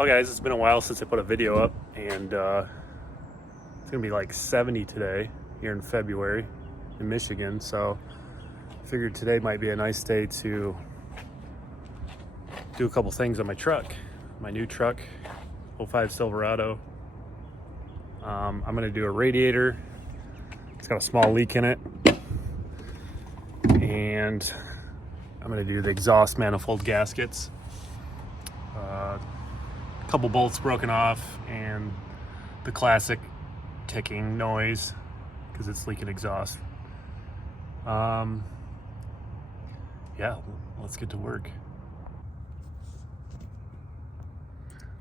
Well guys, it's been a while since I put a video up, and it's gonna be like 70 today here in February in Michigan, so I figured today might be a nice day to do a couple things on my truck, my new truck, 05 Silverado. I'm gonna do a radiator. It's got a small leak in it, and I'm gonna do the exhaust manifold gaskets. Couple bolts broken off and the classic ticking noise because it's leaking exhaust. Yeah, let's get to work.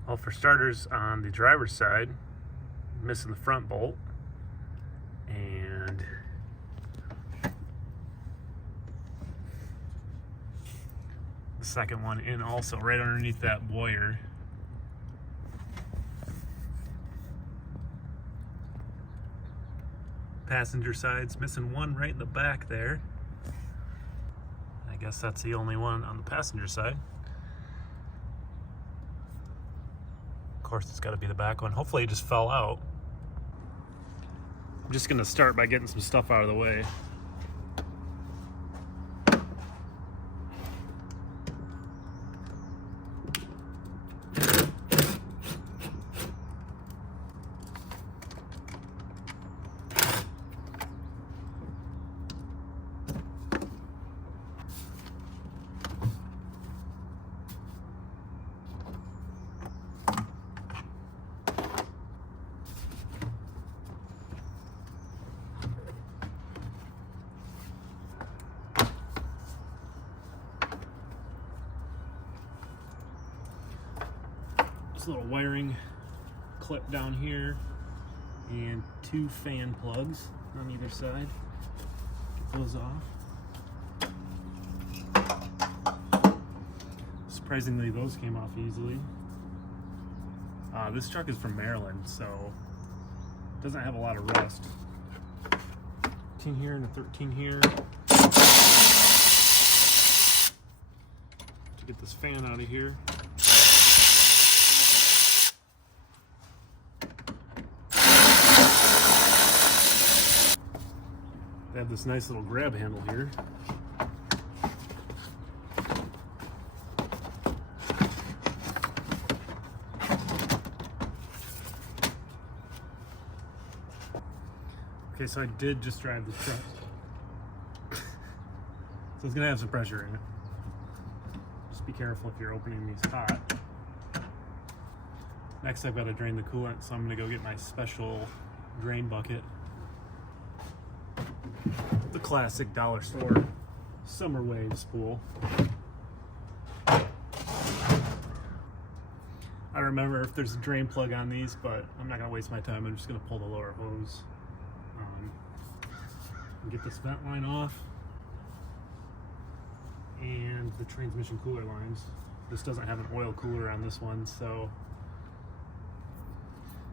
Well, for starters, on the driver's side, missing the front bolt, and the second one in also right underneath that wire. Passenger side's missing one right in the back there. I guess that's the only one on the passenger side. Of course, it's got to be the back one. Hopefully it just fell out. I'm just gonna start by getting some stuff out of the way. This little wiring clip down here and two fan plugs on either side. Get those off. Surprisingly, those came off easily. This truck is from Maryland, so it doesn't have a lot of rust. 13 here and a 13 here. To get this fan out of here. They have this nice little grab handle here. Okay, so I did just drive the truck. So it's gonna have some pressure in it. Just be careful if you're opening these hot. Next I've got to drain the coolant, so I'm gonna go get my special drain bucket. The classic dollar store summer wave spool. I don't remember if there's a drain plug on these, but I'm not gonna waste my time. I'm just gonna pull the lower hose and get this vent line off and the transmission cooler lines. This doesn't have an oil cooler on this one, so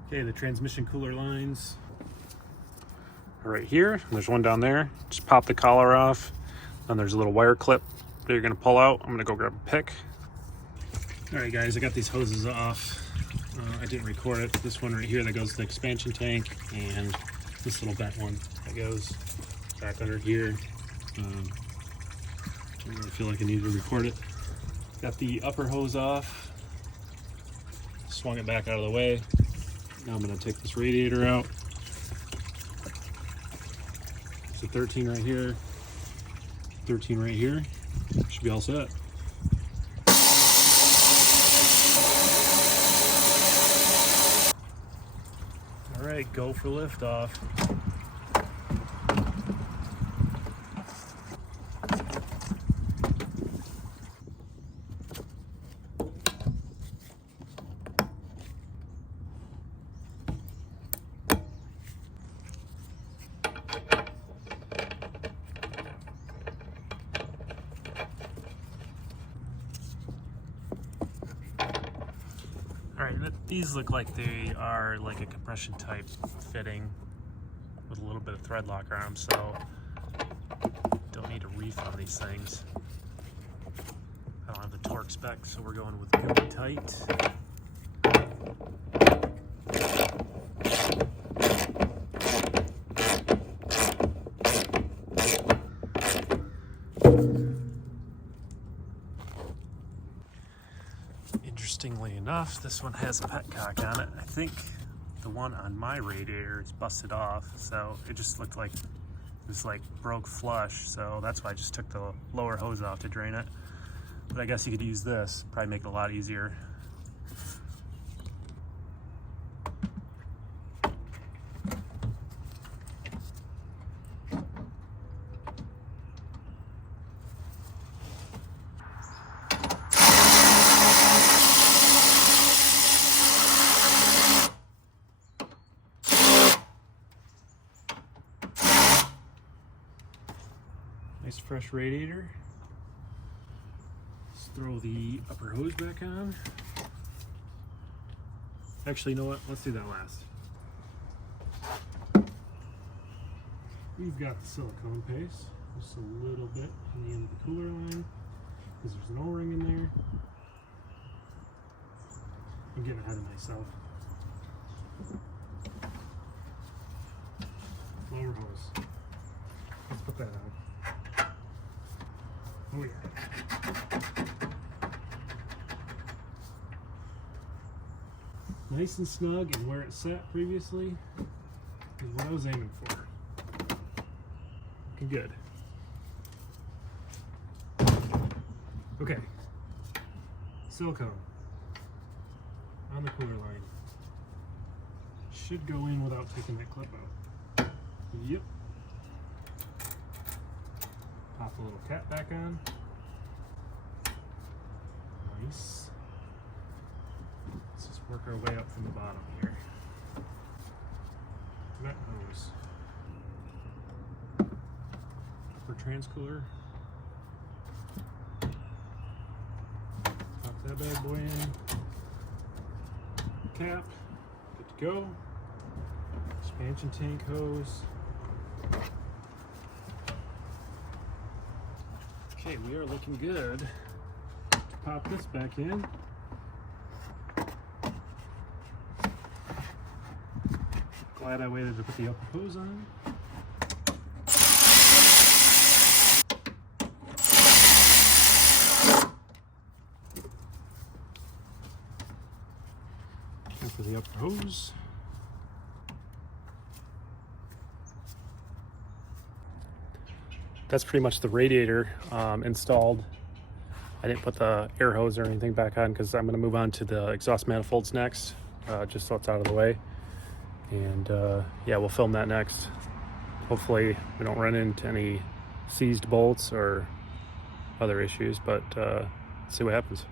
okay, the transmission cooler lines right here. There's one down there. Just pop the collar off. Then there's a little wire clip that you're gonna pull out. I'm gonna go grab a pick. All right, guys, I got these hoses off. I didn't record it. This one right here that goes to the expansion tank, and this little vent one that goes back under here. I don't really feel like I need to record it. Got the upper hose off. Swung it back out of the way. Now I'm gonna take this radiator out. So 13 right here, 13 right here, should be all set. All right, go for liftoff. Alright, these look like they are like a compression type fitting with a little bit of thread locker on them, so don't need a reef on these things. I don't have the torque spec, so we're going with good tight. Interestingly enough, this one has a petcock on it. I think the one on my radiator is busted off, so it just looked like it was like broke flush, so that's why I just took the lower hose off to drain it. But I guess you could use this, probably make it a lot easier. Nice fresh radiator. Let's throw the upper hose back on. Actually, you know what? Let's do that last. We've got the silicone paste, just a little bit on the end of the cooler line, because there's an O-ring in there. I'm getting ahead of myself. Lower hose. Let's put that on. Oh yeah. Nice and snug, and where it sat previously is what I was aiming for. Looking good. Okay. Silicone on the cooler line. Should go in without taking that clip out. Yep. Pop a little cap back on. Nice. Let's just work our way up from the bottom here. Vent hose. Upper transcooler. Pop that bad boy in. Cap. Good to go. Expansion tank hose. Okay, we are looking good. To pop this back in. Glad I waited to put the upper hose on. And for the upper hose. That's pretty much the radiator installed. I didn't put the air hose or anything back on because I'm going to move on to the exhaust manifolds next, just so it's out of the way. And yeah, we'll film that next. Hopefully we don't run into any seized bolts or other issues, but see what happens.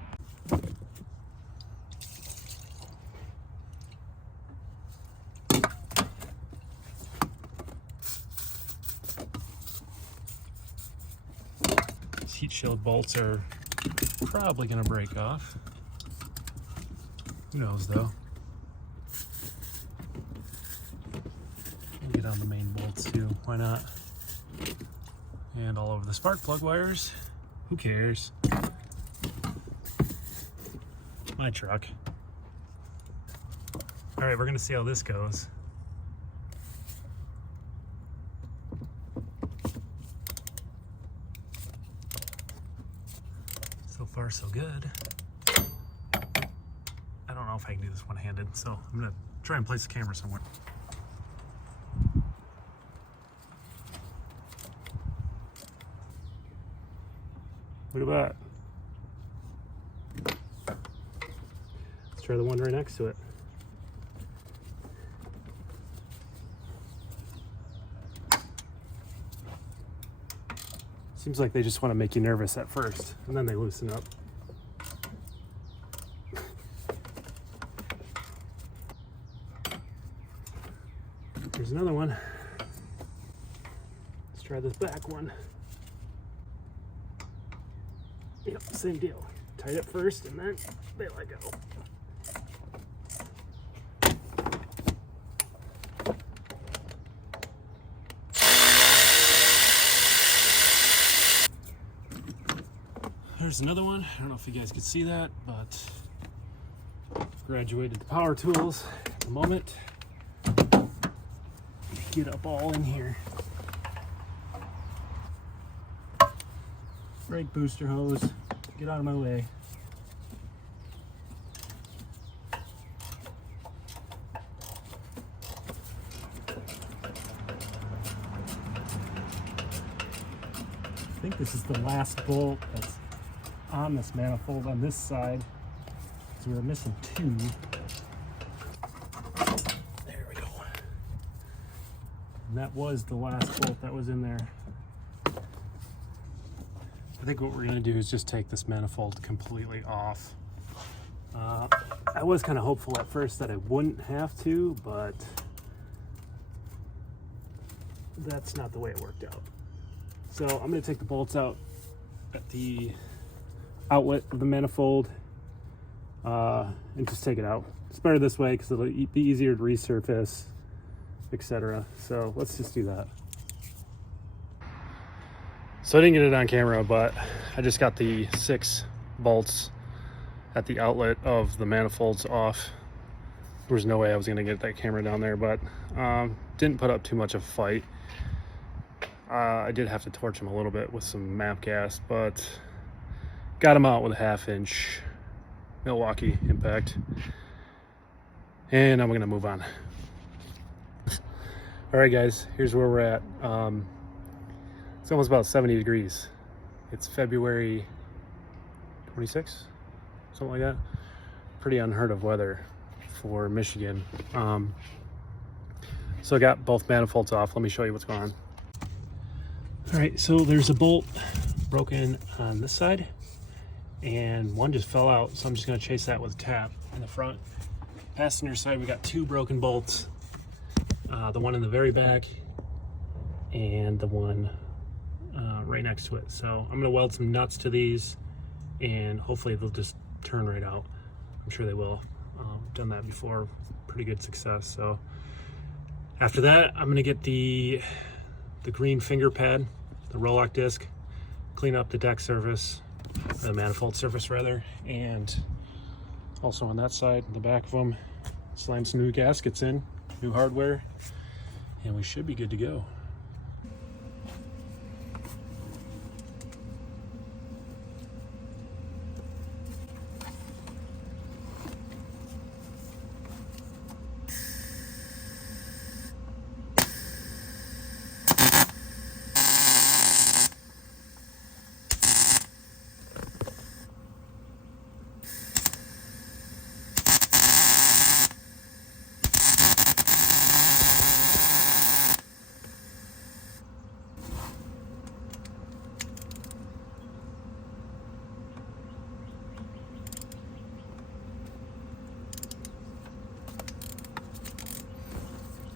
Heat shield bolts are probably going to break off. Who knows though? We'll get on the main bolts too. Why not? And all over the spark plug wires. Who cares? My truck. All right, we're going to see how this goes. So far, so good. I don't know if I can do this one-handed, so I'm gonna try and place the camera somewhere. Look at that. Let's try the one right next to it. Seems like they just want to make you nervous at first, and then they loosen up. Here's another one. Let's try this back one. Yep, same deal. Tight it first, and then they let go. Here's another one. I don't know if you guys could see that, but graduated the power tools at the moment. Get up all in here. Brake booster hose. Get out of my way. think this is the last bolt that's on this manifold on this side. So we were missing 2. There we go. And that was the last bolt that was in there. I think what we're going to do is just take this manifold completely off. I was kind of hopeful at first that I wouldn't have to, but that's not the way it worked out. So I'm going to take the bolts out at the outlet of the manifold and just take it out. It's better this way because it'll be easier to resurface, etc. So let's just do that. So I didn't get it on camera, but I just got the 6 bolts at the outlet of the manifolds off. There was no way I was going to get that camera down there, but didn't put up too much of a fight. I did have to torch them a little bit with some MAP gas, but got them out with a 1/2 inch Milwaukee impact. And I'm going to move on. All right, guys, here's where we're at. It's almost about 70 degrees. It's February 26th, something like that. Pretty unheard of weather for Michigan. So I got both manifolds off. Let me show you what's going on. All right, so there's a bolt broken on this side and one just fell out. So I'm just gonna chase that with a tap in the front. Passenger side, we got 2 broken bolts. The one in the very back and the one right next to it. So I'm gonna weld some nuts to these and hopefully they'll just turn right out. I'm sure they will. Done that before, pretty good success. So after that, I'm gonna get the green finger pad, the roll-lock disc, clean up the deck surface, the manifold surface rather, and also on that side, the back of them, slam some new gaskets in, new hardware, and we should be good to go.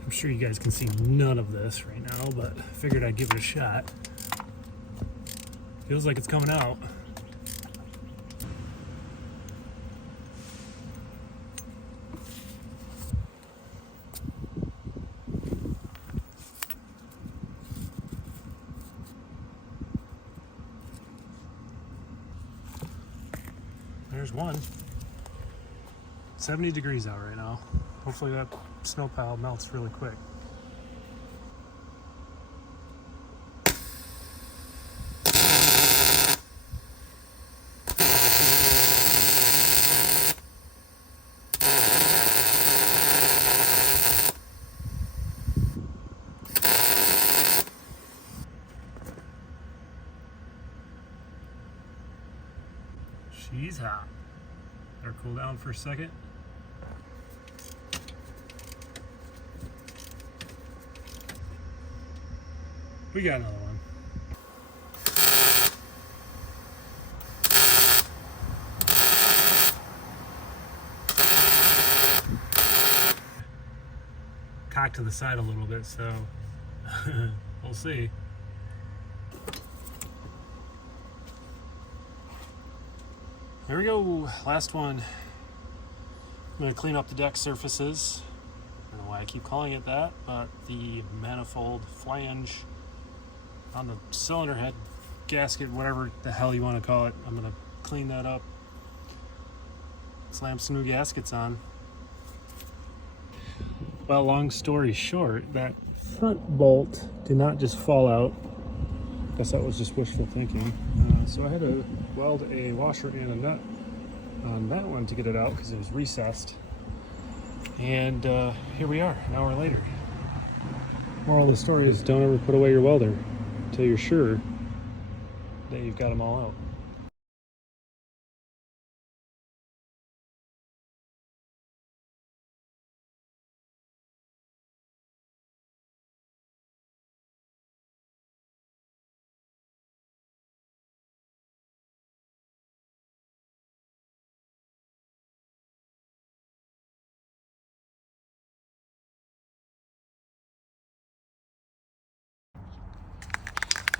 I'm sure you guys can see none of this right now, but I figured I'd give it a shot. Feels like it's coming out. There's one. 70 degrees out right now. Hopefully that snow pile melts really quick. She's hot. Let her cool down for a second. We got another one. Cocked to the side a little bit, so we'll see. There we go, last one. I'm gonna clean up the deck surfaces. I don't know why I keep calling it that, but the manifold flange on the cylinder head gasket, whatever the hell you want to call it. I'm gonna clean that up, slam some new gaskets on. Well, long story short, that front bolt did not just fall out. Guess that was just wishful thinking. So I had to weld a washer and a nut on that one to get it out because it was recessed. And here we are, an hour later. Moral of the story is don't ever put away your welder until you're sure that you've got them all out.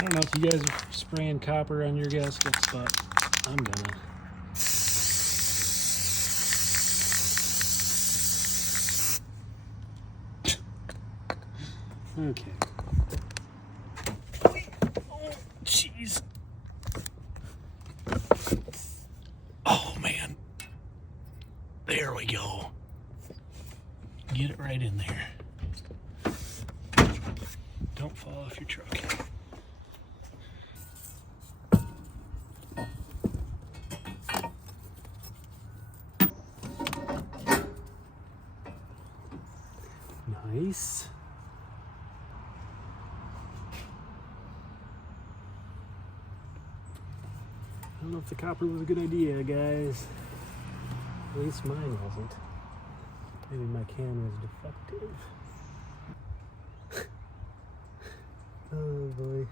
I don't know if you guys are spraying copper on your gaskets, but I'm gonna. Okay. Oh, jeez. Oh, man. There we go. Get it right in there. Don't fall off your truck. Nice. I don't know if the copper was a good idea, guys. At least mine wasn't. Maybe my can was defective. Oh boy.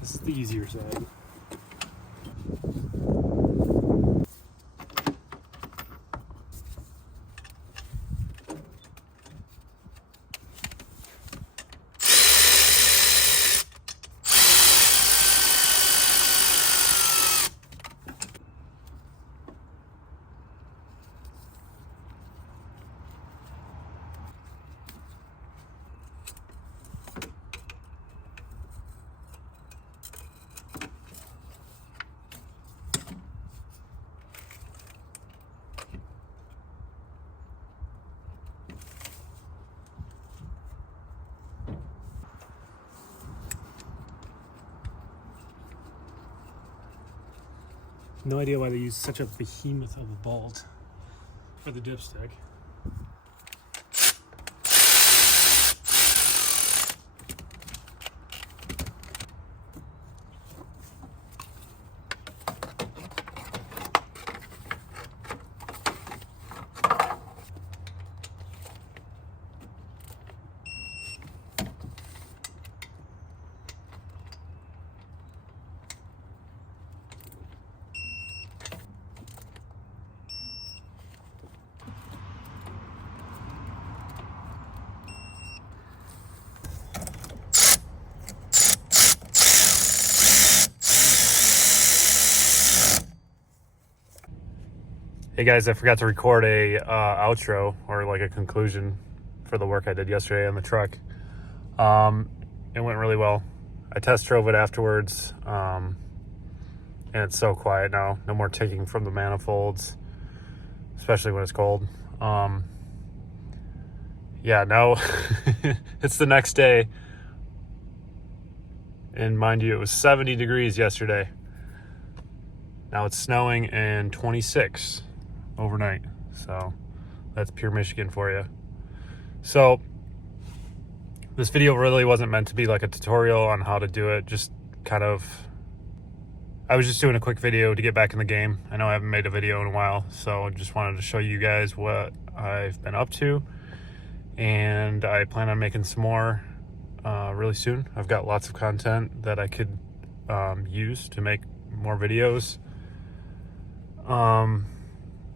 This is the easier side. No idea why they use such a behemoth of a bolt for the dipstick. Hey guys, I forgot to record a outro or like a conclusion for the work I did yesterday on the truck. It went really well. I test drove it afterwards, and it's so quiet now. No more ticking from the manifolds, especially when it's cold. Yeah, now it's the next day, and mind you, it was 70 degrees yesterday. Now it's snowing and 26 overnight, so that's pure Michigan for you. So this video really wasn't meant to be like a tutorial on how to do it. Just kind of, I was just doing a quick video to get back in the game. I know I haven't made a video in a while, so I just wanted to show you guys what I've been up to, and I plan on making some more really soon. I've got lots of content that I could use to make more videos.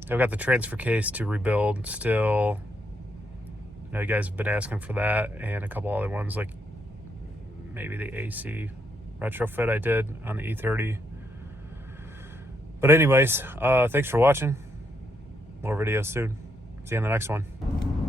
I've got the transfer case to rebuild still. I know you guys have been asking for that, and a couple other ones, like maybe the AC retrofit I did on the E30. But anyways, thanks for watching. More videos soon. See you in the next one.